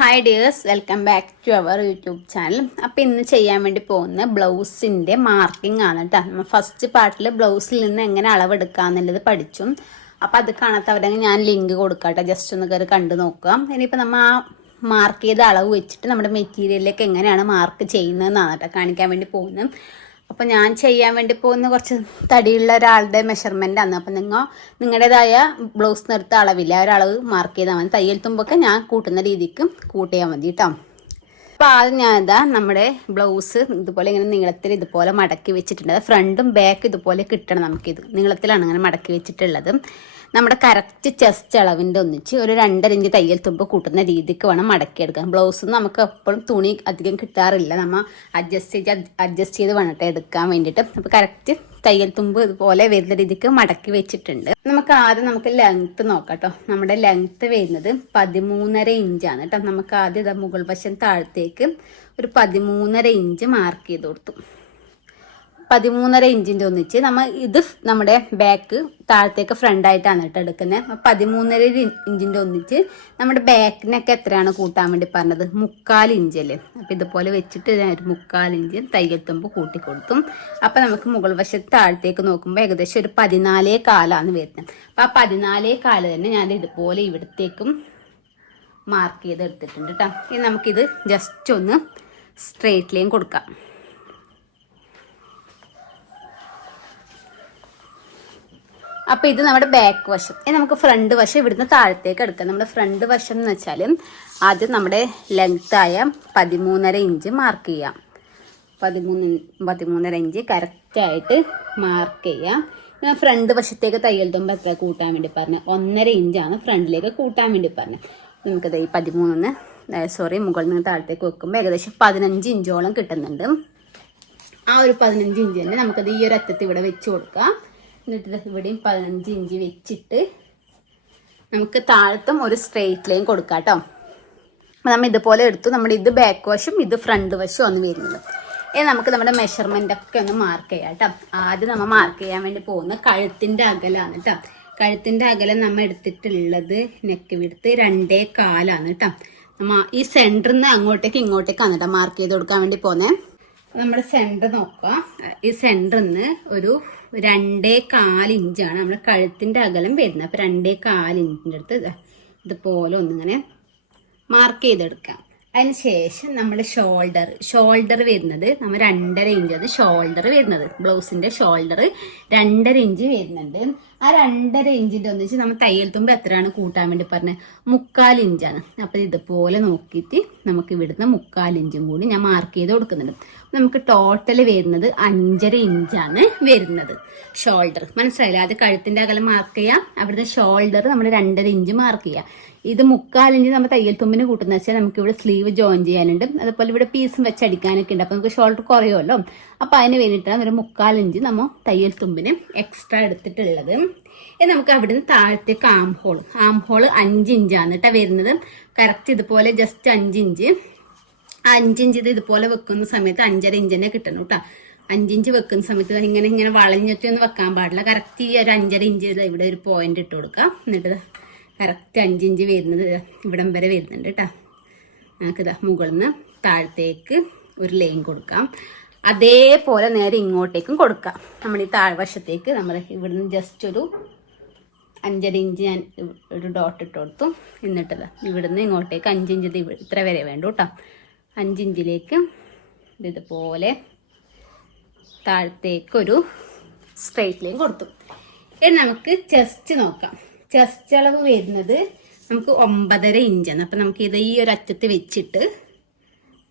Hi dears welcome back to our YouTube channel അപ്പോൾ ഇന്ന് ചെയ്യാൻ വേണ്ടി പോകുന്ന ബ്ലൗസിന്റെ മാർക്കിംഗ് ആണ് കേട്ടോ നമ്മൾ ഫസ്റ്റ് പാർട്ടിൽ ബ്ലൗസിൽ നിന്ന് എങ്ങനെ അളവെടുക്കാന്നുള്ളത് പഠിച്ചു. അപ്പോൾ അത് കാണാത്തവരെങ്കിൽ ഞാൻ ലിങ്ക് കൊടുക്കാം ജസ്റ്റ് ഒന്ന് കയറി കണ്ടു നോക്കാം. ഇനിയിപ്പോൾ നമ്മൾ ആ മാർക്ക് ചെയ്ത അളവ് വെച്ചിട്ട് നമ്മുടെ മെറ്റീരിയലിലേക്ക് എങ്ങനെയാണ് മാർക്ക് ചെയ്യുന്നതെന്നാണ് കേട്ടോ കാണിക്കാൻ വേണ്ടി പോകുന്നത്. അപ്പോൾ ഞാൻ ചെയ്യാൻ വേണ്ടി പോകുന്ന കുറച്ച് തടിയുള്ള ഒരാളുടെ മെഷർമെന്റ് ആണ്. അപ്പം നിങ്ങൾ നിങ്ങളുടേതായ ബ്ലൗസ് നിർത്ത അളവില്ല. ഒരളവ് മാർക്ക് ചെയ്താൽ മതി. തയ്യൽ തുമ്പൊക്കെ ഞാൻ കൂട്ടുന്ന രീതിക്ക് കൂട്ടിയാൽ മതി കേട്ടോ അപ്പോൾ ആദ്യം ഞാൻ ഇതാ നമ്മുടെ ബ്ലൗസ് ഇതുപോലെ ഇങ്ങനെ നീളത്തിൽ ഇതുപോലെ മടക്കി വെച്ചിട്ടുണ്ട്. ഫ്രണ്ടും ബാക്കും ഇതുപോലെ കിട്ടണം നമുക്കിത്. നീളത്തിലാണ് ഇങ്ങനെ മടക്കി വെച്ചിട്ടുള്ളത്. നമ്മുടെ കറക്റ്റ് ചെസ്റ്റ് അളവിന്റെ ഒന്നിച്ച് ഒരു രണ്ടര ഇഞ്ച് തയ്യൽ തുമ്പ് കൂട്ടുന്ന രീതിക്ക് വേണം മടക്കിയെടുക്കാൻ. ബ്ലൗസ് നമുക്ക് എപ്പോഴും തുണി അധികം കിട്ടാറില്ല. നമ്മൾ അഡ്ജസ്റ്റ് ചെയ്ത് അഡ്ജസ്റ്റ് ചെയ്ത് വേണം എടുക്കാൻ വേണ്ടിയിട്ട്. അപ്പോൾ കറക്റ്റ് തയ്യൽ തുമ്പ് ഇതുപോലെ വരുന്ന രീതിക്ക് മടക്കി വെച്ചിട്ടുണ്ട്. നമുക്ക് ആദ്യം നമുക്ക് ലെങ്ത്ത് നോക്കാം കേട്ടോ നമ്മുടെ ലെങ്ത്ത് വരുന്നത് പതിമൂന്നര ഇഞ്ചാണ് കേട്ടോ നമുക്ക് ആദ്യം മുകൾ വശം താഴത്തേക്ക് ഒരു പതിമൂന്നര ഇഞ്ച് മാർക്ക് ചെയ്ത് കൊടുത്തു. പതിമൂന്നര ഇഞ്ചിന്റെ ഒന്നിച്ച് നമ്മൾ ഇത് നമ്മുടെ ബാക്ക് താഴത്തേക്ക് ഫ്രണ്ടായിട്ടാണ് കേട്ടോ എടുക്കുന്നത് പതിമൂന്നര ഇഞ്ചിന്റെ ഒന്നിച്ച് നമ്മുടെ ബാക്കിനൊക്കെ എത്രയാണ് കൂട്ടാൻ വേണ്ടി പറഞ്ഞത്? മുക്കാൽ ഇഞ്ചല്ലേ? അപ്പം ഇതുപോലെ വെച്ചിട്ട് ഞാൻ ഒരു മുക്കാൽ ഇഞ്ച് തയ്യൽത്തുമ്പ് കൂട്ടി കൊടുത്തു അപ്പം നമുക്ക് മുകൾ വശത്ത് താഴത്തേക്ക് നോക്കുമ്പോൾ ഏകദേശം ഒരു പതിനാലേ കാലാണ് വരുന്നത് അപ്പം ആ പതിനാലേ കാൽ തന്നെ ഞാൻ ഇതുപോലെ ഇവിടത്തേക്കും മാർക്ക് ചെയ്ത് എടുത്തിട്ടുണ്ട് കേട്ടോ. ഇനി നമുക്കിത് ജസ്റ്റ് ഒന്ന് സ്ട്രേറ്റിലേയും ലൈൻ കൊടുക്കാം. അപ്പോൾ ഇത് നമ്മുടെ ബാക്ക് വശം. ഇനി നമുക്ക് ഫ്രണ്ട് വശം ഇവിടുന്ന് താഴത്തേക്ക് എടുക്കാം. നമ്മുടെ ഫ്രണ്ട് വശം എന്ന് വെച്ചാൽ ആദ്യം നമ്മുടെ ലെങ്ത്തായ പതിമൂന്നര ഇഞ്ച് മാർക്ക് ചെയ്യാം. പതിമൂന്ന് പതിമൂന്നര ഇഞ്ച് കറക്റ്റായിട്ട് മാർക്ക് ചെയ്യാം. ഞാൻ ഫ്രണ്ട് വശത്തേക്ക് തയ്യൽ തുമ്പ് എത്ര കൂട്ടാൻ വേണ്ടി പറഞ്ഞത് ഒന്നര ഇഞ്ചാണ് ഫ്രണ്ടിലേക്ക് കൂട്ടാൻ വേണ്ടി പറഞ്ഞത് നമുക്കത് ഈ പതിമൂന്ന് സോറി മുകളിൽ നിന്ന് താഴത്തേക്ക് വെക്കുമ്പോൾ ഏകദേശം പതിനഞ്ച് ഇഞ്ചോളം കിട്ടുന്നുണ്ട്. ആ ഒരു പതിനഞ്ച് ഇഞ്ച് തന്നെ നമുക്കത് ഈ ഒരു അറ്റത്ത് ഇവിടെ വെച്ച് കൊടുക്കാം. എന്നിട്ട് ഇവിടെയും പതിനഞ്ച് ഇഞ്ച് വെച്ചിട്ട് നമുക്ക് താഴത്തും ഒരു സ്ട്രെയിറ്റ് ലൈൻ കൊടുക്കാം കേട്ടോ അപ്പം നമ്മൾ ഇതുപോലെ എടുത്തു. നമ്മുടെ ഇത് ബാക്ക് വശം ഇത് ഫ്രണ്ട് വശം ആണ് വരുന്നത്. ഇനി നമുക്ക് നമ്മുടെ മെഷർമെന്റ് ഒക്കെ ഒന്ന് മാർക്ക് ചെയ്യാം കേട്ടോ ആദ്യം നമ്മൾ മാർക്ക് ചെയ്യാൻ വേണ്ടി പോകുന്ന കഴുത്തിന്റെ അകലാണ് കേട്ടോ കഴുത്തിന്റെ അകലം നമ്മൾ എടുത്തിട്ടുള്ളത് നെക്ക് വിടുത്ത് രണ്ടേ കാലാണ് കേട്ടോ നമ്മ ഈ സെന്ററിൽ നിന്ന് അങ്ങോട്ടേക്ക് ഇങ്ങോട്ടേക്കാണ് കേട്ടോ മാർക്ക് ചെയ്ത് കൊടുക്കാൻ വേണ്ടി പോകുന്നത്. നമ്മുടെ സെന്റർ നോക്കുക. ഈ സെന്ററിൽ നിന്ന് ഒരു രണ്ടേ കാലിഞ്ചാണ്. നമ്മൾ കഴുത്തിന്റെ അകലം വരുന്നത്. അപ്പോൾ രണ്ടേ കാലിഞ്ചിന്റെ അടുത്ത് ഇതാ ഇതുപോലെ ഒന്നിങ്ങനെ മാർക്ക് ചെയ്തെടുക്കാം. അതിന് ശേഷം നമ്മൾ ഷോൾഡർ ഷോൾഡർ വരുന്നത് നമ്മൾ രണ്ടര ഇഞ്ചാണ് ഷോൾഡർ വരുന്നത്. ബ്ലൗസിന്റെ ഷോൾഡർ രണ്ടര ഇഞ്ച് വരുന്നുണ്ട്. ആ രണ്ടര ഇഞ്ചിന്റെ ഒന്നിച്ച് നമ്മൾ തയ്യൽ തുമ്പ് എത്രയാണ് കൂട്ടാൻ വേണ്ടി പറഞ്ഞത് മുക്കാൽ ഇഞ്ചാണ് അപ്പോൾ ഇതുപോലെ നോക്കിയിട്ട് നമുക്ക് ഇവിടുന്ന് മുക്കാൽ ഇഞ്ചും കൂടി ഞാൻ മാർക്ക് ചെയ്ത് കൊടുക്കുന്നുണ്ട്. നമുക്ക് ടോട്ടൽ വരുന്നത് അഞ്ചര ഇഞ്ചാണ് വരുന്നത്. ഷോൾഡർ മനസ്സിലായില്ല? അത് കഴുത്തിന്റെ അകലം മാർക്ക് ചെയ്യാം. അവിടുത്തെ ഷോൾഡർ നമ്മൾ രണ്ടര ഇഞ്ച് മാർക്ക് ചെയ്യാം. ഇത് മുക്കാലിഞ്ച് നമ്മൾ തയ്യൽ തുമ്പിന് കൂട്ടുന്ന വെച്ചാൽ നമുക്ക് ഇവിടെ സ്ലീവ് ജോയിൻ ചെയ്യാനുണ്ട്. അതുപോലെ ഇവിടെ പീസും വെച്ച് അടിക്കാനൊക്കെ ഉണ്ട്. അപ്പൊ നമുക്ക് ഷോൾഡർ കുറയുമല്ലോ? അപ്പോൾ അതിന് വേണ്ടിയിട്ടാണ് ഒരു മുക്കാലിഞ്ച് നമ്മൾ തയ്യൽ തുമ്പിന് എക്സ്ട്രാ എടുത്തിട്ടുള്ളത്. നമുക്ക് അവിടുന്ന് താഴത്തേക്ക് ആം ഹോൾ ആം ഹോൾ അഞ്ച് ഇഞ്ചാണ് കേട്ടോ വരുന്നത്. കറക്റ്റ് ഇതുപോലെ ജസ്റ്റ് അഞ്ചിഞ്ച് അഞ്ചിഞ്ച് ഇത് ഇതുപോലെ വെക്കുന്ന സമയത്ത് അഞ്ചര ഇഞ്ച് തന്നെ കിട്ടണം കേട്ടോ അഞ്ചിഞ്ച് വെക്കുന്ന സമയത്ത് ഇങ്ങനെ ഇങ്ങനെ വളഞ്ഞിട്ടൊന്നും വെക്കാൻ പാടില്ല. കറക്റ്റ് ഈ ഒരു അഞ്ചര ഇഞ്ച് ഇവിടെ ഒരു പോയിന്റ് ഇട്ട് കൊടുക്കുക എന്നിട്ട് കറക്റ്റ് അഞ്ചിഞ്ച് വരുന്നത് ഇവിടം വരെ വരുന്നുണ്ട് കേട്ടോ നമുക്കിതാ മുകളിൽ നിന്ന് താഴത്തേക്ക് ഒരു ലൈൻ കൊടുക്കാം. അതേപോലെ നേരെ ഇങ്ങോട്ടേക്കും കൊടുക്കാം. നമ്മൾ ഈ താഴ്വശത്തേക്ക് നമ്മൾ ഇവിടുന്ന് ജസ്റ്റ് ഒരു അഞ്ചര ഇഞ്ച് ഞാൻ ഒരു ഡോട്ട് ഇട്ട് കൊടുത്തു. എന്നിട്ടത് ഇവിടുന്ന് ഇങ്ങോട്ടേക്ക് അഞ്ചിഞ്ച് ഇത്ര വരെ വേണ്ടു കേട്ടോ അഞ്ചിഞ്ചിലേക്ക് ഇത് ഇതുപോലെ താഴത്തേക്കൊരു സ്ട്രൈറ്റ് ലൈൻ കൊടുത്തു. ഇനി നമുക്ക് ചെസ്റ്റ് നോക്കാം. ചെസ്റ്റ് അളവ് വരുന്നത് നമുക്ക് ഒമ്പതര ഇഞ്ചാണ്. അപ്പം നമുക്ക് ഇത് ഈ ഒരു അറ്റത്ത് വെച്ചിട്ട്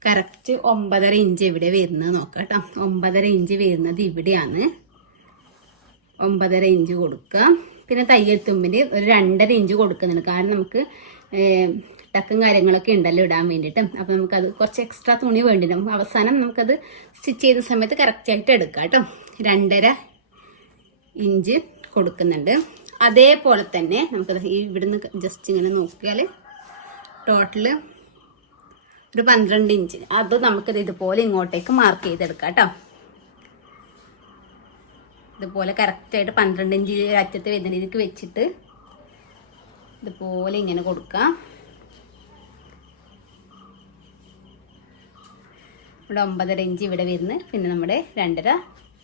കറക്റ്റ് ഒമ്പതര ഇഞ്ച് എവിടെ വരുന്നത് നോക്കാം കേട്ടോ. ഒമ്പതര ഇഞ്ച് വരുന്നത് ഇവിടെയാണ്. ഒമ്പതര ഇഞ്ച് കൊടുക്കുക പിന്നെ തയ്യൽ തുമ്പിന് ഒരു രണ്ടര ഇഞ്ച് കൊടുക്കുന്നുണ്ട്. കാരണം നമുക്ക് ടക്കും കാര്യങ്ങളൊക്കെ ഉണ്ടല്ലോ ഇടാൻ വേണ്ടിയിട്ട്. അപ്പം നമുക്കത് കുറച്ച് എക്സ്ട്രാ തുണി വേണ്ടി നമുക്ക് അവസാനം നമുക്കത് സ്റ്റിച്ച് ചെയ്ത സമയത്ത് കറക്റ്റായിട്ട് എടുക്കാം കേട്ടോ. രണ്ടര ഇഞ്ച് കൊടുക്കുന്നുണ്ട്. അതേപോലെ തന്നെ നമുക്കത് ഇവിടുന്ന് ജസ്റ്റ് ഇങ്ങനെ നോക്കിയാൽ ടോട്ടൽ ഒരു പന്ത്രണ്ട് ഇഞ്ച്. അത് നമുക്കത് ഇതുപോലെ ഇങ്ങോട്ടേക്ക് മാർക്ക് ചെയ്തെടുക്കാം കേട്ടോ. ഇതുപോലെ കറക്റ്റായിട്ട് പന്ത്രണ്ട് ഇഞ്ച് അറ്റത്ത് വരുന്ന രീതിക്ക് വെച്ചിട്ട് ഇതുപോലെ ഇങ്ങനെ കൊടുക്കാം. ഇവിടെ ഒമ്പതര ഇഞ്ച് ഇവിടെ വരുന്നു. പിന്നെ നമ്മുടെ രണ്ടര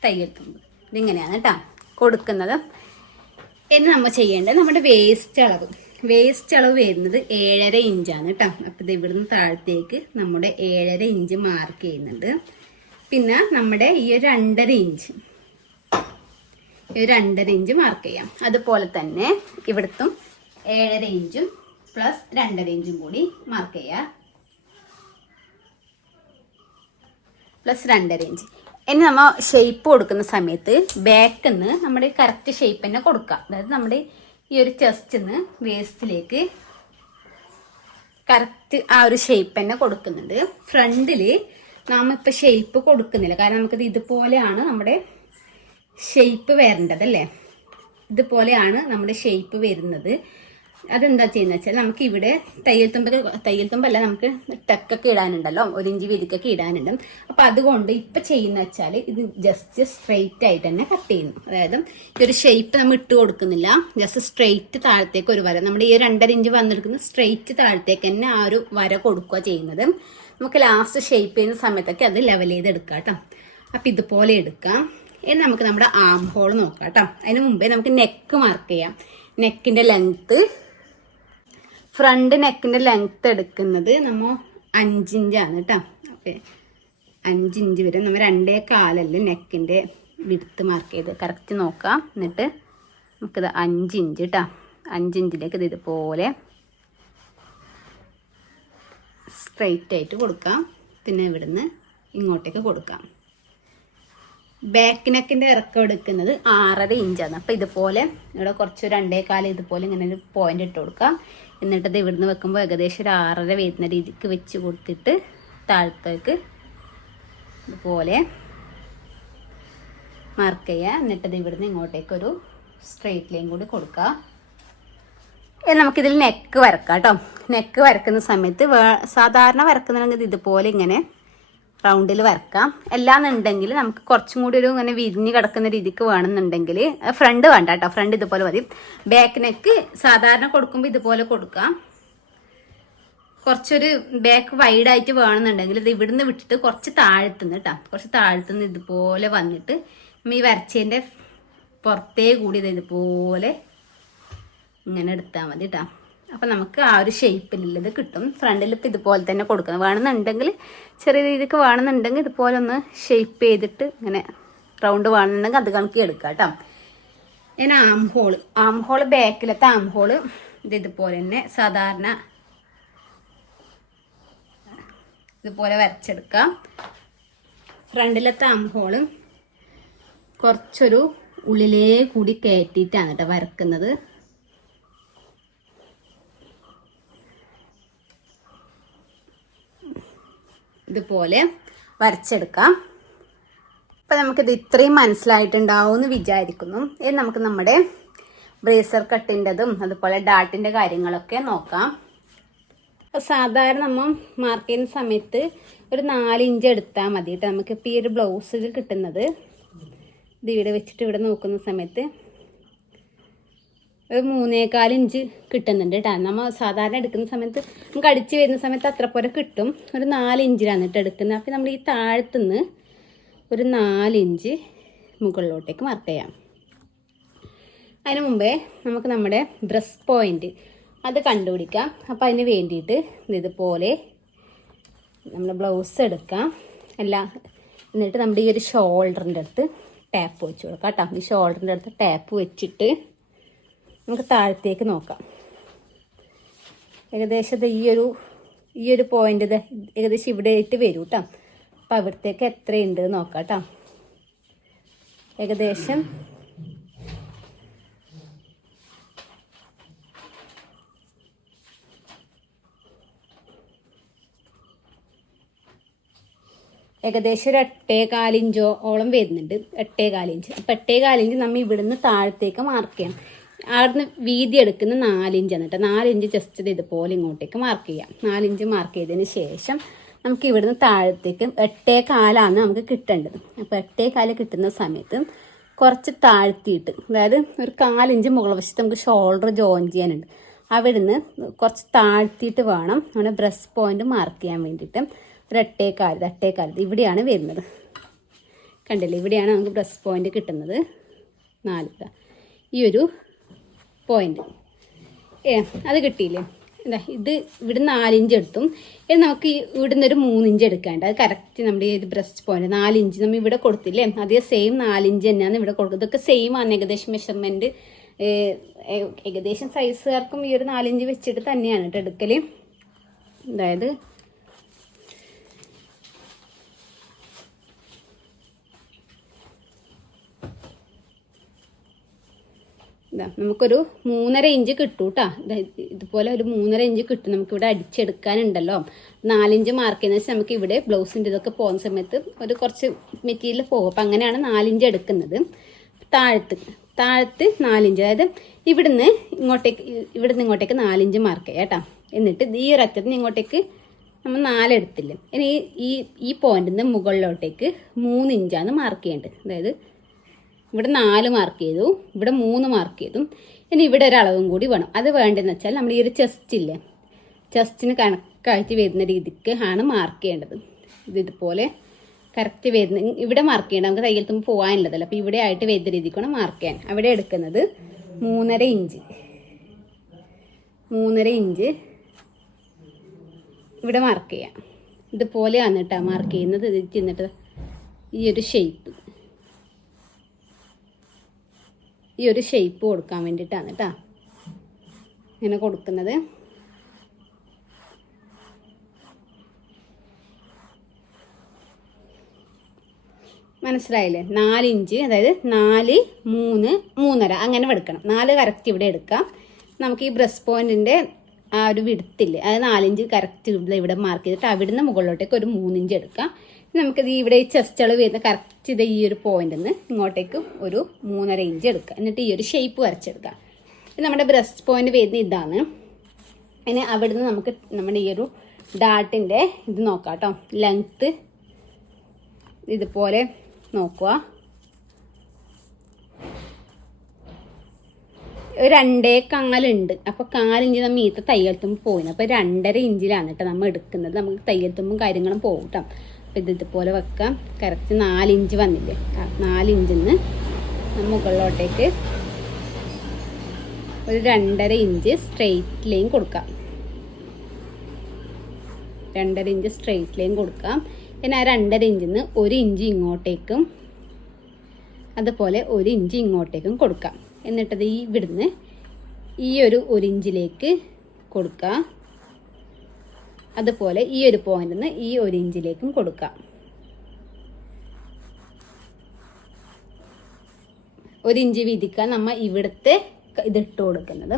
തയ്യൽ തുമ്പ് ഇതിങ്ങനെയാണ് കേട്ടോ കൊടുക്കുന്നത്. ഇനി നമ്മൾ ചെയ്യേണ്ടത് നമ്മുടെ വേസ്റ്റ് അളവ്. വേസ്റ്റ് അളവ് വരുന്നത് ഏഴര ഇഞ്ചാണ് കേട്ടോ. അപ്പം ഇത് ഇവിടുന്ന് താഴത്തേക്ക് നമ്മുടെ ഏഴര ഇഞ്ച് മാർക്ക് ചെയ്യുന്നുണ്ട്. പിന്നെ നമ്മുടെ ഈ ഒരു രണ്ടര ഇഞ്ച്. ഈ ഒരു രണ്ടര ഇഞ്ച് മാർക്ക് ചെയ്യാം. അതുപോലെ തന്നെ ഇവിടുത്തും ഏഴര ഇഞ്ചും പ്ലസ് രണ്ടര ഇഞ്ചും കൂടി മാർക്ക് ചെയ്യാം. പ്ലസ് രണ്ടര ഇഞ്ച് ഇനി നമ്മൾ ഷേപ്പ് കൊടുക്കുന്ന സമയത്ത് ബാക്കിൽ നിന്ന് നമ്മുടെ കറക്റ്റ് ഷേപ്പ് തന്നെ കൊടുക്കുക അതായത് നമ്മുടെ ഈ ഒരു ചെസ്റ്റിൽ നിന്ന് വേസ്റ്റിലേക്ക് കറക്റ്റ് ആ ഒരു ഷേപ്പ് തന്നെ കൊടുക്കുന്നുണ്ട്. ഫ്രണ്ടിൽ നാം ഇപ്പം ഷേപ്പ് കൊടുക്കുന്നില്ല. കാരണം നമുക്കിത് ഇതുപോലെയാണ് നമ്മുടെ ഷേപ്പ് വരേണ്ടത് അല്ലേ? ഇതുപോലെയാണ് നമ്മുടെ ഷേപ്പ് വരുന്നത്. അതെന്താ ചെയ്യുന്നത് വെച്ചാൽ നമുക്ക് ഇവിടെ തയ്യൽ തുമ്പൊക്കെ തയ്യൽ തുമ്പല്ല നമുക്ക് ടക്കൊക്കെ ഇടാനുണ്ടല്ലോ. ഒരു ഇഞ്ച് വീതിക്കൊക്കെ ഇടാനുണ്ട്. അപ്പൊ അതുകൊണ്ട് ഇപ്പൊ ചെയ്യുന്ന വെച്ചാൽ ഇത് ജസ്റ്റ് സ്ട്രെയിറ്റ് ആയിട്ട് തന്നെ കട്ട് ചെയ്യുന്നു. അതായത് ഒരു ഷേപ്പ് നമ്മൾ ഇട്ട് കൊടുക്കുന്നില്ല. ജസ്റ്റ് സ്ട്രെയിറ്റ് താഴത്തേക്ക് ഒരു വര. നമ്മുടെ ഈ രണ്ടര ഇഞ്ച് വന്നെടുക്കുന്ന സ്ട്രെയിറ്റ് താഴത്തേക്ക് തന്നെ ആ ഒരു വര കൊടുക്കുക ചെയ്യുന്നത്. നമുക്ക് ലാസ്റ്റ് ഷേപ്പ് ചെയ്യുന്ന സമയത്തൊക്കെ അത് ലെവൽ ചെയ്ത് എടുക്കാം കേട്ടോ. അപ്പൊ ഇതുപോലെ എടുക്കാം. ഇനി നമുക്ക് നമ്മുടെ ആം ഹോൾ നോക്കാം കേട്ടോ. അതിന് മുമ്പേ നമുക്ക് നെക്ക് മാർക്ക് ചെയ്യാം. നെക്കിന്റെ ലെങ്ത്ത് ഫ്രണ്ട് നെക്കിന്റെ ലെങ്ത് എടുക്കുന്നത് നമ്മ അഞ്ചിഞ്ചാണ് കേട്ടോ ഓക്കെ. അഞ്ചിഞ്ച് വരെ നമ്മൾ രണ്ടേ കാലല്ലേ നെക്കിന്റെ വിടുത്ത് മാർക്ക് ചെയ്ത്. കറക്റ്റ് നോക്കാം. എന്നിട്ട് നമുക്കിത് അഞ്ചിഞ്ച് കേട്ടോ അഞ്ചിഞ്ചിലേക്ക് ഇത് ഇതുപോലെ സ്ട്രെയിറ്റ് ആയിട്ട് കൊടുക്കാം. പിന്നെ ഇവിടുന്ന് ഇങ്ങോട്ടേക്ക് കൊടുക്കാം. ബാക്ക് നെക്കിന്റെ ഇറക്കം എടുക്കുന്നത് ആറര ഇഞ്ചാണ്. അപ്പോൾ ഇതുപോലെ ഇവിടെ കുറച്ച് രണ്ടേ കാലം ഇതുപോലെ ഇങ്ങനെ ഒരു പോയിന്റ് ഇട്ട് കൊടുക്കാം. എന്നിട്ട് ഇത് ഇവിടുന്ന് വെക്കുമ്പോൾ ഏകദേശം ഒരു ആറര വരുന്ന രീതിക്ക് വെച്ച് കൊടുത്തിട്ട് താഴത്തേക്ക് ഇതുപോലെ മാർക്ക് ചെയ്യുക. എന്നിട്ടത് ഇവിടുന്ന് ഇങ്ങോട്ടേക്ക് ഒരു സ്ട്രെയിറ്റ് ലൈൻ കൂടി കൊടുക്കുക. നമുക്കിതിൽ നെക്ക് വരക്കാം കേട്ടോ. നെക്ക് വരക്കുന്ന സമയത്ത് സാധാരണ വരക്കുന്നുണ്ടെങ്കിൽ ഇതുപോലെ ഇങ്ങനെ റൗണ്ടിൽ വരക്കാം. എല്ലാന്നുണ്ടെങ്കിൽ നമുക്ക് കുറച്ചും കൂടി ഒരു ഇങ്ങനെ വിരിഞ്ഞ് കിടക്കുന്ന രീതിക്ക് വേണമെന്നുണ്ടെങ്കിൽ ഫ്രണ്ട് വേണ്ട കേട്ടോ. ഫ്രണ്ട് ഇതുപോലെ മതി. ബാക്ക് നെക്ക് സാധാരണ കൊടുക്കുമ്പോൾ ഇതുപോലെ കൊടുക്കാം. കുറച്ചൊരു ബാക്ക് വൈഡ് ആയിട്ട് വേണമെന്നുണ്ടെങ്കിൽ ഇത് ഇവിടുന്ന് വിട്ടിട്ട് കുറച്ച് താഴ്ത്തുനിന്ന് കേട്ടോ കുറച്ച് താഴ്ത്തുനിന്ന് ഇതുപോലെ വന്നിട്ട് ഈ വരച്ചതിന്റെ പുറത്തേ കൂടി ഇത് ഇതുപോലെ ഇങ്ങനെ എടുത്താൽ മതി കേട്ടോ അപ്പം നമുക്ക് ആ ഒരു ഷേപ്പിലുള്ളത് കിട്ടും. ഫ്രണ്ടിൽ ഇതുപോലെ തന്നെ കൊടുക്കണം. വേണമെന്നുണ്ടെങ്കിൽ ചെറിയ രീതിക്ക് വേണമെന്നുണ്ടെങ്കിൽ ഇതുപോലെ ഒന്ന് ഷേപ്പ് ചെയ്തിട്ട് ഇങ്ങനെ റൗണ്ട് വേണമെന്നുണ്ടെങ്കിൽ അത് കണക്കി എടുക്കാം കേട്ടോ. ഞാൻ ആം ഹോൾ ആം ഹോൾ ബാക്കിലത്തെ ആം ഹോൾ ഇത് ഇതുപോലെ തന്നെ സാധാരണ ഇതുപോലെ വരച്ചെടുക്കാം. ഫ്രണ്ടിലത്തെ ആം ഹോൾ കുറച്ചൊരു ഉള്ളിലേ കൂടി കയറ്റിയിട്ടാണ് കേട്ടോ വരക്കുന്നത്. ഇതുപോലെ വരച്ചെടുക്കാം. അപ്പം നമുക്കിത് ഇത്രയും മനസ്സിലായിട്ടുണ്ടാവും എന്ന് വിചാരിക്കുന്നു. ഇനി നമുക്ക് നമ്മുടെ ബ്രേസർ കട്ടിന്റെതും അതുപോലെ ഡാട്ടിന്റെ കാര്യങ്ങളൊക്കെ നോക്കാം. സാധാരണ നമ്മൾ മാർക്ക് ചെയ്യുന്ന സമയത്ത് ഒരു നാലിഞ്ച് എടുത്താൽ മതി കേട്ടോ. നമുക്കിപ്പോൾ ഈ ഒരു ബ്ലൗസിൽ കിട്ടുന്നത്. ഇത് ഇവിടെ വെച്ചിട്ട് ഇവിടെ നോക്കുന്ന സമയത്ത് ഒരു മൂന്നേകാൽ ഇഞ്ച് കിട്ടുന്നുണ്ട് കേട്ടോ നമ്മൾ സാധാരണ എടുക്കുന്ന സമയത്ത് നമുക്ക് അടിച്ച് വരുന്ന സമയത്ത് അത്ര പോലെ കിട്ടും. ഒരു നാല് ഇഞ്ചിലാണ് കേട്ടോ എടുക്കുന്നത്. അപ്പോൾ നമ്മൾ ഈ താഴത്തുനിന്ന് ഒരു നാലിഞ്ച് മുകളിലോട്ടേക്ക് മാർക്ക് ചെയ്യാം. അതിന് മുമ്പേ നമുക്ക് നമ്മുടെ ബ്രസ് പോയിന്റ് അത് കണ്ടുപിടിക്കാം. അപ്പോൾ അതിന് വേണ്ടിയിട്ട് ഇതുപോലെ നമ്മൾ ബ്ലൗസ് എടുക്കാം. അല്ല എന്നിട്ട് നമ്മുടെ ഈ ഒരു ഷോൾഡറിന്റെ അടുത്ത് ടാപ്പ് വെച്ച് കൊടുക്കാം കേട്ടോ ഈ ഷോൾഡറിന്റെ അടുത്ത് ടാപ്പ് വെച്ചിട്ട് നമുക്ക് താഴത്തേക്ക് നോക്കാം. ഏകദേശം ഇത് ഈ ഒരു ഈ ഒരു പോയിന്റ് ഏകദേശം ഇവിടെ ആയിട്ട് വരും കേട്ടോ അപ്പം അവിടത്തേക്ക് എത്രയുണ്ട് നോക്കാം കേട്ടോ ഏകദേശം ഏകദേശം ഒരു എട്ടേ കാലിഞ്ചോ ഓളം വരുന്നുണ്ട്. എട്ടേ കാലിഞ്ച് അപ്പം എട്ടേ കാലിഞ്ച് നമ്മൾ ഇവിടുന്ന് താഴത്തേക്ക് മാർക്ക് ചെയ്യണം. അവിടുന്ന് വീതി എടുക്കുന്ന നാലിഞ്ചാണ് കേട്ടോ നാലിഞ്ച് ജസ്റ്റ് ഇത് ഇതുപോലെ ഇങ്ങോട്ടേക്ക് മാർക്ക് ചെയ്യാം. നാലിഞ്ച് മാർക്ക് ചെയ്തതിന് ശേഷം നമുക്ക് ഇവിടുന്ന് താഴത്തേക്ക് എട്ടേ കാലാണ് നമുക്ക് കിട്ടേണ്ടത്. അപ്പോൾ എട്ടേ കാൽ കിട്ടുന്ന സമയത്ത് കുറച്ച് താഴ്ത്തിയിട്ട് അതായത് ഒരു കാലിഞ്ച് മുകൾ വശത്ത് നമുക്ക് ഷോൾഡർ ജോയിൻ ചെയ്യാനുണ്ട്. അവിടുന്ന് കുറച്ച് താഴ്ത്തിയിട്ട് വേണം നമ്മുടെ ബ്രസ്റ്റ് പോയിന്റ് മാർക്ക് ചെയ്യാൻ വേണ്ടിയിട്ട്. ഒരു എട്ടേക്കാൽ എട്ടേക്കാൽ ഇവിടെയാണ് വരുന്നത്. കണ്ടില്ലേ ഇവിടെയാണ് നമുക്ക് ബ്രസ്റ്റ് പോയിന്റ് കിട്ടുന്നത്. നാല്. ഈ ഒരു പോയിന്റ് ഏ അത് കിട്ടിയില്ലേ? എന്താ ഇത് ഇവിടെ നാലിഞ്ച് എടുത്തും. ഇത് നമുക്ക് ഇവിടുന്ന് ഒരു മൂന്നിഞ്ച് എടുക്കാണ്ട് അത് കറക്റ്റ് നമ്മുടെ ഈ ബ്രസ്റ്റ് പോയിന്റ് നാലിഞ്ച് നമ്മൾ ഇവിടെ കൊടുത്തില്ലേ? അതേ സെയിം നാലിഞ്ച് തന്നെയാണ് ഇവിടെ കൊടുക്കുന്നത്. ഇതൊക്കെ സെയിം ആണ് ഏകദേശം മെഷർമെന്റ് ഏകദേശം സൈസുകാർക്കും ഈ ഒരു നാലിഞ്ച് വെച്ചിട്ട് തന്നെയാണ് കേട്ടോ എടുക്കൽ അതായത് ഇതാ നമുക്കൊരു മൂന്നര ഇഞ്ച് കിട്ടും കേട്ടോ ഇതുപോലെ ഒരു മൂന്നര ഇഞ്ച് കിട്ടും. നമുക്കിവിടെ അടിച്ചെടുക്കാനുണ്ടല്ലോ. നാലിഞ്ച് മാർക്ക് ചെയ്യുന്ന വെച്ചാൽ നമുക്ക് ഇവിടെ ബ്ലൗസിന്റെ ഇതൊക്കെ പോകുന്ന സമയത്ത് ഒരു കുറച്ച് മെറ്റീരിയൽ പോകും. അപ്പം അങ്ങനെയാണ് നാലിഞ്ച് എടുക്കുന്നത്. താഴത്ത് താഴത്ത് നാലിഞ്ച്. അതായത് ഇവിടുന്ന് ഇങ്ങോട്ടേക്ക് ഇവിടുന്ന് ഇങ്ങോട്ടേക്ക് നാലിഞ്ച് മാർക്ക് ചെയ്യാം കേട്ടോ. എന്നിട്ട് ഈ ഒരറ്റത്ത് നിന്ന് ഇങ്ങോട്ടേക്ക് നമ്മൾ നാലെടുത്തില്ലേ ഇനി ഈ ഈ പോയിന്റിൽ നിന്ന് മുകളിലോട്ടേക്ക് മൂന്ന് ഇഞ്ചാണ് മാർക്ക് ചെയ്യേണ്ടത്. അതായത് ഇവിടെ നാല് മാർക്ക് ചെയ്തു ഇവിടെ മൂന്ന് മാർക്ക് ചെയ്തു. ഇനി ഇവിടെ ഒരു അളവും കൂടി വേണം. അത് വേണ്ടതെന്ന് വെച്ചാൽ നമ്മൾ ഈ ഒരു ചെസ്റ്റില്ലേ ചെസ്റ്റിന് കണക്കായിട്ട് വരുന്ന രീതിക്ക് ആണ് മാർക്ക് ചെയ്യേണ്ടത്. ഇത് ഇതുപോലെ കറക്റ്റ് വരുന്ന ഇവിടെ മാർക്ക് ചെയ്യണം നമുക്ക് തയ്യൽ തുമ്പ് പോകാനുള്ളതല്ല അപ്പോൾ ഇവിടെ ആയിട്ട് വരുന്ന രീതിക്കാണ് മാർക്ക് ചെയ്യാൻ. അവിടെ എടുക്കുന്നത് മൂന്നര ഇഞ്ച്. മൂന്നര ഇഞ്ച് ഇവിടെ മാർക്ക് ചെയ്യാം. ഇതുപോലെയാണ് കേട്ടോ മാർക്ക് ചെയ്യുന്നത്. ഇത് ചെന്നിട്ട് ഈ ഒരു ഷേപ്പ് ഈ ഒരു ഷേപ്പ് കൊടുക്കാൻ വേണ്ടിയിട്ടാണ് കേട്ടോ ഇങ്ങനെ കൊടുക്കുന്നത്. മനസ്സിലായില്ലേ? നാലിഞ്ച് അതായത് നാല് മൂന്ന് മൂന്നര. അങ്ങനെ എടുക്കണം നാല് കറക്റ്റ് ഇവിടെ എടുക്കാം. നമുക്ക് ഈ ബ്രസ്റ്റ് പോയിന്റിന്റെ ആ ഒരു വിടുത്തില്ലേ? അത് നാലിഞ്ച് കറക്റ്റ് ഇവിടെ ഇവിടെ മാർക്ക് ചെയ്തിട്ട്. അവിടുന്ന് മുകളിലോട്ടേക്ക് ഒരു മൂന്നിഞ്ച് എടുക്കാം. നമുക്കിത് ഇവിടെ ഈ ചെസ്റ്റ് അളവ് വരുന്ന കറക്റ്റ് ഇത് ഈ ഒരു പോയിന്റിൽ നിന്ന് ഇങ്ങോട്ടേക്ക് ഒരു മൂന്നര ഇഞ്ച് എടുക്കുക എന്നിട്ട് ഈ ഒരു ഷേപ്പ് വരച്ചെടുക്കാം. ഇത് നമ്മുടെ ബ്രസ്റ്റ് പോയിന്റ് വരുന്ന ഇതാണ്. ഇനി അവിടുന്ന് നമുക്ക് നമ്മുടെ ഈ ഒരു ഡാട്ടിന്റെ ഇത് നോക്കാം കേട്ടോ ലെങ്ത്ത് ഇതുപോലെ നോക്കുക. രണ്ടേ കാലുണ്ട്. അപ്പോൾ കാലിഞ്ച് നമ്മൾ ഈത്ത തയ്യൽ പോയിന്. അപ്പോൾ രണ്ടര ഇഞ്ചിലാണ് കേട്ടോ നമ്മൾ എടുക്കുന്നത്. നമുക്ക് തയ്യൽ തുമ്പും കാര്യങ്ങളും പോകും അപ്പോൾ ഇത് ഇതുപോലെ വെക്കാം. കറക്റ്റ് നാലിഞ്ച് വന്നില്ലേ? നാലിഞ്ചിന്ന് മുകളിലോട്ടേക്ക് ഒരു രണ്ടര ഇഞ്ച് സ്ട്രെയിറ്റ് ലൈൻ കൊടുക്കാം. രണ്ടര ഇഞ്ച് സ്ട്രെയിറ്റ് ലൈൻ കൊടുക്കാം. പിന്നെ ആ രണ്ടര ഇഞ്ചിൽ നിന്ന് ഒരു ഇഞ്ച് ഇങ്ങോട്ടേക്കും അതുപോലെ ഒരു ഇഞ്ച് ഇങ്ങോട്ടേക്കും കൊടുക്കാം. എന്നിട്ടത് ഈ ഇവിടുന്ന് ഈ ഒരു ഒരു ഇഞ്ചിലേക്ക് കൊടുക്കുക. അതുപോലെ ഈ ഒരു പോയിന്റിൽ നിന്ന് ഈ ഒരു ഇഞ്ചിലേക്കും കൊടുക്കാം ഒരു ഇഞ്ച് വീതിക്കാൻ നമ്മൾ ഇവിടുത്തെ ഇതിട്ട് കൊടുക്കുന്നത്.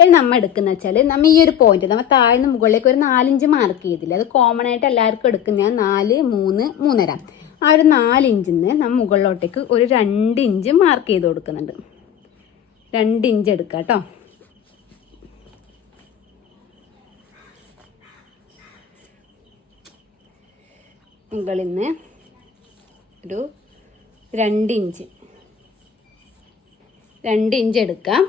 ഇനി നമ്മൾ എടുക്കുന്ന വെച്ചാൽ നമ്മൾ ഈ ഒരു പോയിന്റ് നമ്മൾ താഴ്ന്ന മുകളിലേക്ക് ഒരു നാലിഞ്ച് മാർക്ക് ചെയ്തില്ല? അത് കോമൺ ആയിട്ട് എല്ലാവർക്കും എടുക്കുന്ന നാല് മൂന്ന് മൂന്നര. ആ ഒരു നാലിഞ്ചിൽ നിന്ന് നമ്മൾ മുകളിലോട്ടേക്ക് ഒരു രണ്ട് ഇഞ്ച് മാർക്ക് ചെയ്ത് കൊടുക്കുന്നുണ്ട്. രണ്ട് ഇഞ്ച് എടുക്കുക കേട്ടോ. മുകളിൽ നിന്ന് ഒരു രണ്ട് ഇഞ്ച്. രണ്ട് ഇഞ്ച് എടുക്കാം.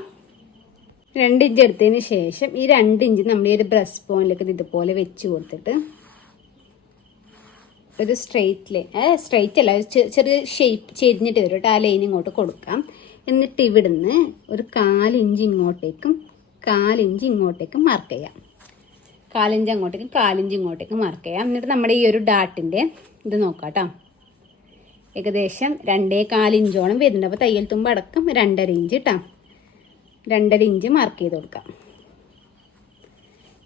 രണ്ട് ഇഞ്ച് എടുത്തതിന് ശേഷം ഈ രണ്ട് ഇഞ്ച് നമ്മൾ ഈ ഒരു ബ്രസ്റ്റ് പോയിന്റിലേക്ക് ഇതുപോലെ വെച്ച് കൊടുത്തിട്ട് ഒരു സ്ട്രെയിറ്റ് ലൈൻ സ്ട്രെയിറ്റ് അല്ല ചെറിയ ഷേപ്പ് ചെരിഞ്ഞിട്ട് വരും കേട്ടോ. ആ ലൈൻ ഇങ്ങോട്ട് കൊടുക്കാം. എന്നിട്ട് ഇവിടുന്ന് ഒരു കാലിഞ്ച് ഇങ്ങോട്ടേക്കും കാലിഞ്ച് ഇങ്ങോട്ടേക്കും മാർക്ക് ചെയ്യാം. കാലിഞ്ച് അങ്ങോട്ടേക്കും കാലിഞ്ച് ഇങ്ങോട്ടേക്കും മാർക്ക് ചെയ്യാം. എന്നിട്ട് നമ്മുടെ ഈ ഒരു ഡാട്ടിന്റെ ഇത് നോക്കാം ഏകദേശം രണ്ടേ കാലിഞ്ചോളം വരുന്നുണ്ട്. അപ്പോൾ തയ്യൽ തുമ്പ് അടക്കം രണ്ടര ഇഞ്ച് കേട്ടോ രണ്ടര ഇഞ്ച് മാർക്ക് ചെയ്ത് കൊടുക്കാം.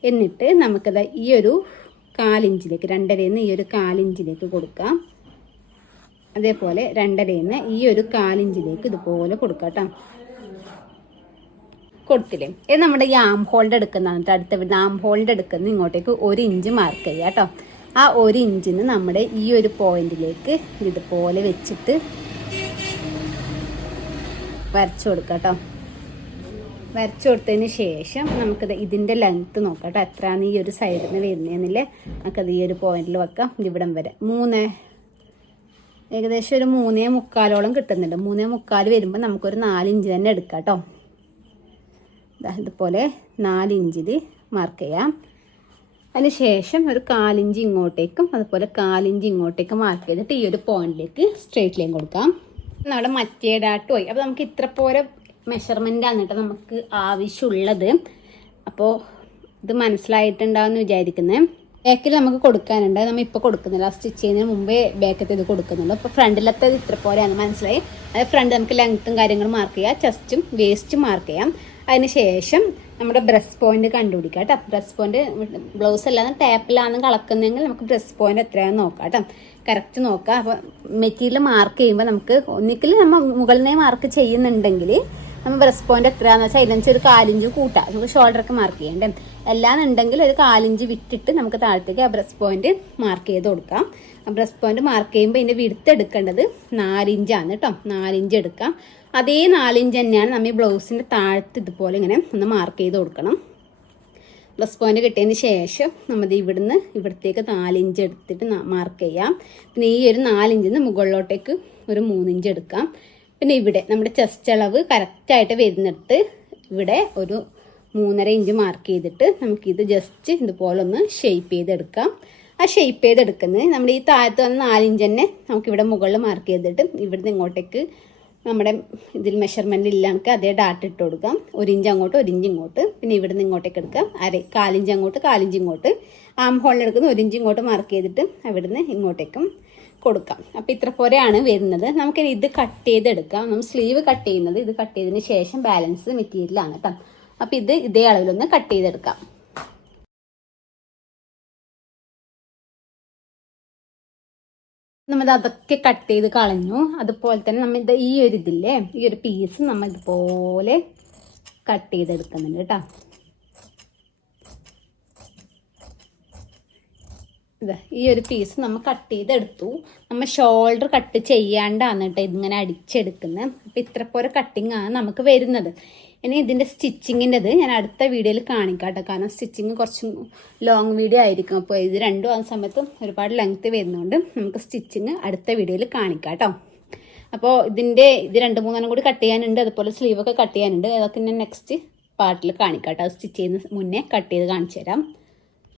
എന്നിട്ട് നമുക്കത് ഈ ഒരു കാലിഞ്ചിലേക്ക് രണ്ടരയിൽ നിന്ന് ഈ ഒരു കാലിഞ്ചിലേക്ക് കൊടുക്കാം. അതേപോലെ രണ്ടരയിൽ നിന്ന് ഈ ഒരു കാലിഞ്ചിലേക്ക് ഇതുപോലെ കൊടുക്കാം കേട്ടോ കൊടുത്തില്ലേ? ഇത് നമ്മുടെ ഈ ആം ഹോൾഡ് എടുക്കുന്നതാണ് അടുത്ത വരുന്ന ആം ഹോൾഡ് എടുക്കുന്ന ഇങ്ങോട്ടേക്ക് ഒരു ഇഞ്ച് മാർക്ക് ചെയ്യുക കേട്ടോ ആ ഒരു ഇഞ്ചിന് നമ്മുടെ ഈ ഒരു പോയിന്റിലേക്ക് ഇതുപോലെ വെച്ചിട്ട് വരച്ചു കൊടുക്കുക കേട്ടോ വരച്ചു കൊടുത്തതിന് ശേഷം നമുക്കത് ഇതിന്റെ ലെങ്ത്ത് നോക്കാം കേട്ടോ എത്രയാണ് ഈ ഒരു സൈഡിൽ നിന്ന് വരുന്നതെന്നില്ലേ നമുക്കത് ഈ ഒരു പോയിന്റിൽ വെക്കാം. ഇവിടം വരെ. മൂന്ന് ഏകദേശം ഒരു മൂന്നേ മുക്കാലോളം കിട്ടുന്നുണ്ട്. മൂന്നേ മുക്കാൽ വരുമ്പോൾ നമുക്കൊരു നാലിഞ്ച് തന്നെ എടുക്കാം കേട്ടോ ഇതുപോലെ നാലിഞ്ചിൽ മാർക്ക് ചെയ്യാം. അതിന് ശേഷം ഒരു കാലിഞ്ച് ഇങ്ങോട്ടേക്കും അതുപോലെ കാലിഞ്ച് ഇങ്ങോട്ടേക്കും മാർക്ക് ചെയ്തിട്ട് ഈ ഒരു പോയിന്റിലേക്ക് സ്ട്രേറ്റ് ലൈൻ കൊടുക്കാം. നമ്മുടെ മറ്റേ ഡാട്ട് പോയി അപ്പോൾ നമുക്ക് ഇത്ര പോലെ മെഷർമെന്റ് ആണ് കേട്ടോ നമുക്ക് ആവശ്യമുള്ളത്. അപ്പോൾ ഇത് മനസ്സിലായിട്ടുണ്ടാവുമെന്ന് വിചാരിക്കുന്നത് ബാക്കിൽ നമുക്ക് കൊടുക്കാനുണ്ട്. നമ്മൾ ഇപ്പോൾ കൊടുക്കുന്നില്ല. സ്റ്റിച്ച് ചെയ്യുന്നതിന് മുമ്പേ ബാക്കത്തെ ഇത് കൊടുക്കുന്നുണ്ട് അപ്പോൾ ഫ്രണ്ടിലത്തെ ഇത്ര പോലെയാണ്. മനസ്സിലായി? അത് ഫ്രണ്ട് നമുക്ക് ലെങ്ത്തും കാര്യങ്ങളും മാർക്ക് ചെയ്യാം. ചെസ്റ്റും വേസ്റ്റും മാർക്ക് ചെയ്യാം. അതിന് ശേഷം നമ്മുടെ ബ്രസ്റ്റ് പോയിന്റ് കണ്ടുപിടിക്കാം കേട്ടോ. ബ്രസ്റ്റ് പോയിന്റ് ബ്ലൗസ് അല്ലാതെ ടാപ്പിലാണ് കളക്കുന്നതെങ്കിൽ നമുക്ക് ബ്രസ്റ്റ് പോയിന്റ് എത്രയാണെന്ന് നോക്കാം കേട്ടോ. കറക്റ്റ് നോക്കാം. അപ്പോൾ മെറ്റീരിയൽ മാർക്ക് ചെയ്യുമ്പോൾ നമുക്ക് ഒന്നിക്കൽ നമ്മൾ മുകളിൽ മാർക്ക് ചെയ്യുന്നുണ്ടെങ്കിൽ നമ്മൾ ബ്രസ്റ്റ് പോയിന്റ് എത്രയാന്ന് വെച്ചാൽ അതിനനുസരിച്ച് ഒരു കാലിഞ്ച് കൂട്ടാം. നമുക്ക് ഷോൾഡറൊക്കെ മാർക്ക് ചെയ്യണ്ടേ? അല്ലാന്നുണ്ടെങ്കിൽ ഒരു കാലിഞ്ച് വിട്ടിട്ട് നമുക്ക് താഴത്തേക്ക് ആ ബ്രസ്റ്റ് പോയിന്റ് മാർക്ക് ചെയ്ത് കൊടുക്കാം. ആ ബ്രസ്റ്റ് പോയിന്റ് മാർക്ക് ചെയ്യുമ്പോൾ ഇതിന്റെ വിടുത്ത് എടുക്കേണ്ടത് നാലിഞ്ചാണ് കേട്ടോ. നാലിഞ്ച് എടുക്കാം. അതേ നാലിഞ്ച് തന്നെയാണ് നമ്മൾ ഈ ബ്ലൗസിന്റെ താഴത്ത് ഇതുപോലെ ഇങ്ങനെ ഒന്ന് മാർക്ക് ചെയ്ത് കൊടുക്കണം. പ്ലസ് പോയിന്റ് കിട്ടിയതിന് ശേഷം നമ്മൾ ഇവിടുന്ന് ഇവിടത്തേക്ക് നാലിഞ്ച് എടുത്തിട്ട് മാർക്ക് ചെയ്യാം. പിന്നെ ഈ ഒരു നാലിഞ്ചിൽ നിന്ന് മുകളിലോട്ടേക്ക് ഒരു മൂന്നിഞ്ച് എടുക്കാം. പിന്നെ ഇവിടെ നമ്മുടെ ചെസ്റ്റ് അളവ് കറക്റ്റായിട്ട് വരുന്നിടത്ത് ഇവിടെ ഒരു മൂന്നര ഇഞ്ച് മാർക്ക് ചെയ്തിട്ട് നമുക്കിത് ജസ്റ്റ് ഇതുപോലെ ഒന്ന് ഷെയ്പ്പ് ചെയ്തെടുക്കാം. ആ ഷെയ്പ്പ് ചെയ്തെടുക്കുന്നത് നമ്മൾ ഈ താഴത്ത് വന്ന് നാലിഞ്ച് തന്നെ നമുക്കിവിടെ മുകളിൽ മാർക്ക് ചെയ്തിട്ട് ഇവിടുന്ന് ഇങ്ങോട്ടേക്ക് നമ്മുടെ ഇതിൽ മെഷർമെന്റ് ഇല്ലാണ്ട് അതേ ഡാറ്റ ഇട്ട് കൊടുക്കാം. ഒരു ഇഞ്ച് അങ്ങോട്ട് ഒരു ഇഞ്ച് ഇങ്ങോട്ട്. പിന്നെ ഇവിടുന്ന് ഇങ്ങോട്ടേക്ക് എടുക്കാം. അര കാലിഞ്ച് അങ്ങോട്ട് കാലിഞ്ച് ഇങ്ങോട്ട്. ആം ഹോളിൽ എടുക്കുന്ന ഒരു ഇഞ്ച് ഇങ്ങോട്ട് മാർക്ക് ചെയ്തിട്ട് അവിടുന്ന് ഇങ്ങോട്ടേക്കും കൊടുക്കാം. അപ്പോൾ ഇത്ര പോലെയാണ് വരുന്നത്. നമുക്ക് ഇത് കട്ട് ചെയ്തെടുക്കാം. നമ്മൾ സ്ലീവ് കട്ട് ചെയ്യുന്നത് ഇത് കട്ട് ചെയ്തതിന് ശേഷം ബാലൻസ് മെറ്റീരിയലാണ് കേട്ടോ അപ്പോൾ ഇത് ഇതേ അളവിലൊന്ന് കട്ട് ചെയ്തെടുക്കാം. നമ്മൾ അതൊക്കെ കട്ട് ചെയ്ത് കളഞ്ഞു. അതുപോലെ തന്നെ നമ്മൾ ഇത് ഈ ഒരു ഇതില്ലേ ഈ ഒരു പീസ് നമ്മൾ ഇതുപോലെ കട്ട് ചെയ്തെടുക്കുന്നുണ്ട് കേട്ടോ ഈ ഒരു പീസ് നമ്മൾ കട്ട് ചെയ്തെടുത്തു. നമ്മൾ ഷോൾഡർ കട്ട് ചെയ്യാണ്ടാണ് കേട്ടോ ഇതിങ്ങനെ അടിച്ചെടുക്കുന്നത് അപ്പം ഇത്ര പോലെ കട്ടിങ് ആണ് നമുക്ക് വരുന്നത്. ഇനി ഇതിന്റെ സ്റ്റിച്ചിങ്ങിന്റെത് ഞാൻ അടുത്ത വീഡിയോയിൽ കാണിക്കാം കേട്ടോ. കാരണം സ്റ്റിച്ചിങ് കുറച്ച് ലോങ് വീഡിയോ ആയിരിക്കും. അപ്പോൾ ഇത് രണ്ടും ആ സമയത്ത് ഒരുപാട് ലെങ്ത്ത് വരുന്നതുകൊണ്ട് നമുക്ക് സ്റ്റിച്ചിങ് അടുത്ത വീഡിയോയിൽ കാണിക്കാം കേട്ടോ. അപ്പോൾ ഇതിന്റെ ഇത് രണ്ട് മൂന്നെണ്ണം കൂടി കട്ട് ചെയ്യാനുണ്ട്. അതുപോലെ സ്ലീവൊക്കെ കട്ട് ചെയ്യാനുണ്ട്. അതൊക്കെ ഞാൻ നെക്സ്റ്റ് പാർട്ടിൽ കാണിക്കാം കേട്ടോ. സ്റ്റിച്ച് ചെയ്യുന്ന മുന്നേ കട്ട് ചെയ്ത് കാണിച്ചു തരാം.